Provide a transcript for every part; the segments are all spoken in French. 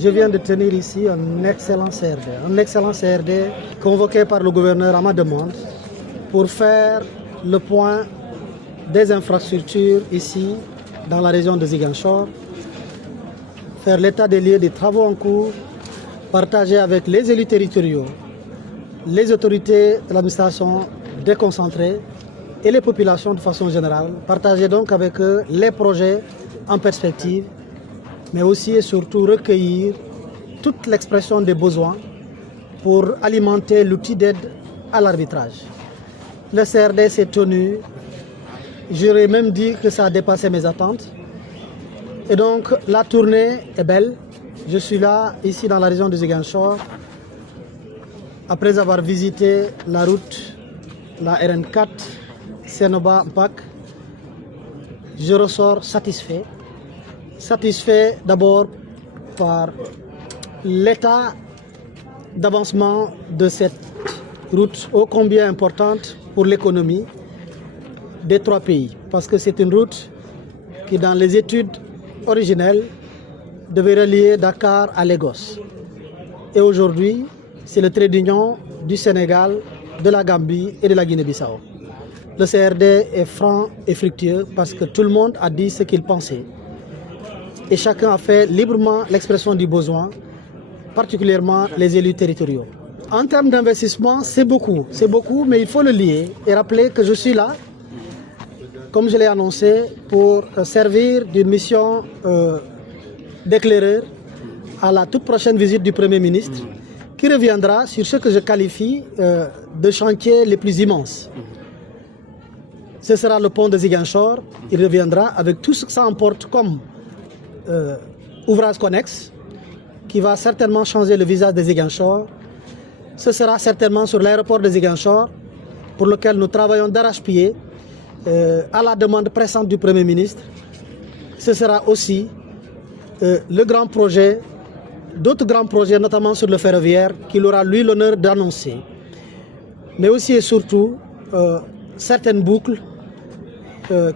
Je viens de tenir ici un excellent CRD convoqué par le gouverneur à ma demande pour faire le point des infrastructures ici dans la région de Ziguinchor, faire l'état des lieux des travaux en cours, partager avec les élus territoriaux, les autorités de l'administration déconcentrée et les populations de façon générale, partager donc avec eux les projets en perspective, mais aussi et surtout recueillir toute l'expression des besoins pour alimenter l'outil d'aide à l'arbitrage. Le CRD s'est tenu, j'aurais même dit que ça a dépassé mes attentes. Et donc la tournée est belle. Je suis là, ici dans la région de Ziguinchor, après avoir visité la route, la RN4, Sénoba-Mpac. Je ressors satisfait. Satisfait d'abord par l'état d'avancement de cette route ô combien importante pour l'économie des trois pays. Parce que c'est une route qui, dans les études originelles, devait relier Dakar à Lagos. Et aujourd'hui, c'est le trait d'union du Sénégal, de la Gambie et de la Guinée-Bissau. Le CRD est franc et fructueux parce que tout le monde a dit ce qu'il pensait. Et chacun a fait librement l'expression du besoin, particulièrement les élus territoriaux. En termes d'investissement, c'est beaucoup, mais il faut le lier et rappeler que je suis là, comme je l'ai annoncé, pour servir d'une mission d'éclaireur à la toute prochaine visite du Premier ministre, qui reviendra sur ce que je qualifie de chantiers les plus immenses. Ce sera le pont de Ziguinchor, il reviendra avec tout ce que ça emporte comme ouvrage connexe, qui va certainement changer le visage de Ziguinchor. Ce sera certainement sur l'aéroport de Ziguinchor, pour lequel nous travaillons d'arrache-pied, à la demande pressante du Premier ministre. Ce sera aussi le grand projet, d'autres grands projets, notamment sur le ferroviaire, qu'il aura lui l'honneur d'annoncer. Mais aussi et surtout, certaines boucles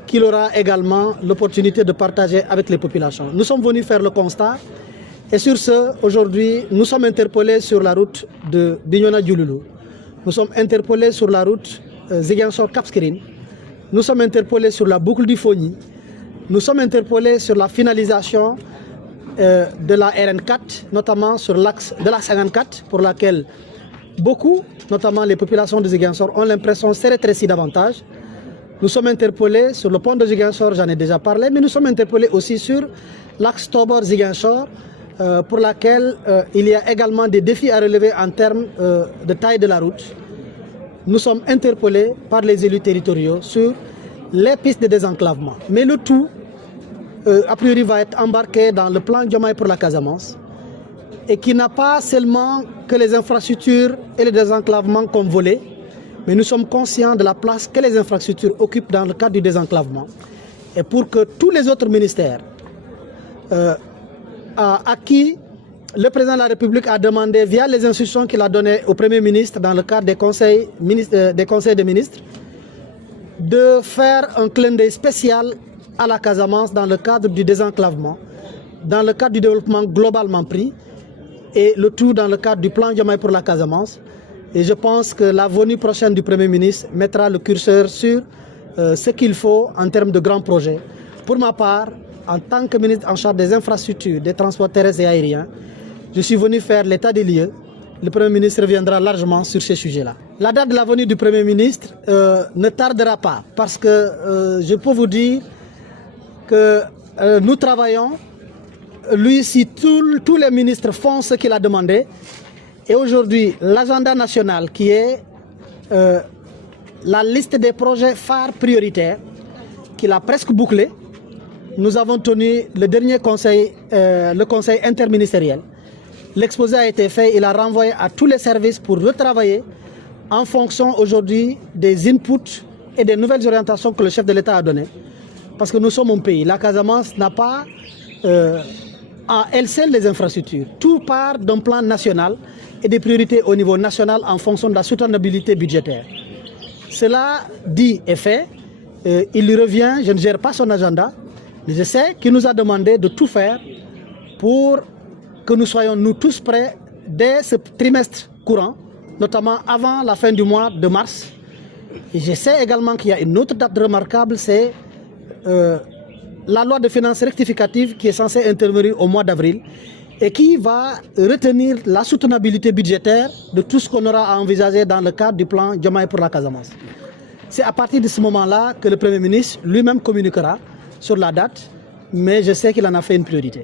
qu'il aura également l'opportunité de partager avec les populations. Nous sommes venus faire le constat et sur ce, aujourd'hui, nous sommes interpellés sur la route de Bignona-Diouloulou. Nous sommes interpellés sur la route Ziguinchor-Cap-Skirring. Nous sommes interpellés sur la boucle du Fogny. Nous sommes interpellés sur la finalisation de la RN4, notamment sur l'axe de la 54, pour laquelle beaucoup, notamment les populations de Ziguinchor, ont l'impression s'est rétréci davantage. Nous sommes interpellés sur le pont de Ziguinchor, j'en ai déjà parlé, mais nous sommes interpellés aussi sur l'axe Tobor-Ziguinchor, pour laquelle il y a également des défis à relever en termes de taille de la route. Nous sommes interpellés par les élus territoriaux sur les pistes de désenclavement. Mais le tout, a priori, va être embarqué dans le plan Diomaye pour la Casamance, et qui n'a pas seulement que les infrastructures et le désenclavement comme volet, mais nous sommes conscients de la place que les infrastructures occupent dans le cadre du désenclavement. Et pour que tous les autres ministères à qui le président de la République a demandé, via les instructions qu'il a données au Premier ministre dans le cadre des conseils des ministres, de faire un clin d'œil spécial à la Casamance dans le cadre du désenclavement, dans le cadre du développement globalement pris, et le tout dans le cadre du plan Diomaye pour la Casamance. Et je pense que la venue prochaine du Premier ministre mettra le curseur sur ce qu'il faut en termes de grands projets. Pour ma part, en tant que ministre en charge des infrastructures, des transports terrestres et aériens, je suis venu faire l'état des lieux. Le Premier ministre reviendra largement sur ces sujets-là. La date de la venue du Premier ministre ne tardera pas, parce que je peux vous dire que nous travaillons. Lui, si tous les ministres font ce qu'il a demandé, et aujourd'hui, l'agenda national qui est la liste des projets phares prioritaires, qu'il a presque bouclé, nous avons tenu le dernier conseil, le conseil interministériel. L'exposé a été fait, il a renvoyé à tous les services pour retravailler en fonction aujourd'hui des inputs et des nouvelles orientations que le chef de l'État a données. Parce que nous sommes un pays, la Casamance n'a pas à elle seule les infrastructures. Tout part d'un plan national et des priorités au niveau national en fonction de la soutenabilité budgétaire. Cela dit et fait, il lui revient, je ne gère pas son agenda, mais je sais qu'il nous a demandé de tout faire pour que nous soyons nous tous prêts dès ce trimestre courant, notamment avant la fin du mois de mars. Et je sais également qu'il y a une autre date remarquable, c'est la loi de finances rectificative qui est censée intervenir au mois d'avril et qui va retenir la soutenabilité budgétaire de tout ce qu'on aura à envisager dans le cadre du plan Diomaye pour la Casamance. C'est à partir de ce moment-là que le Premier ministre lui-même communiquera sur la date, mais je sais qu'il en a fait une priorité.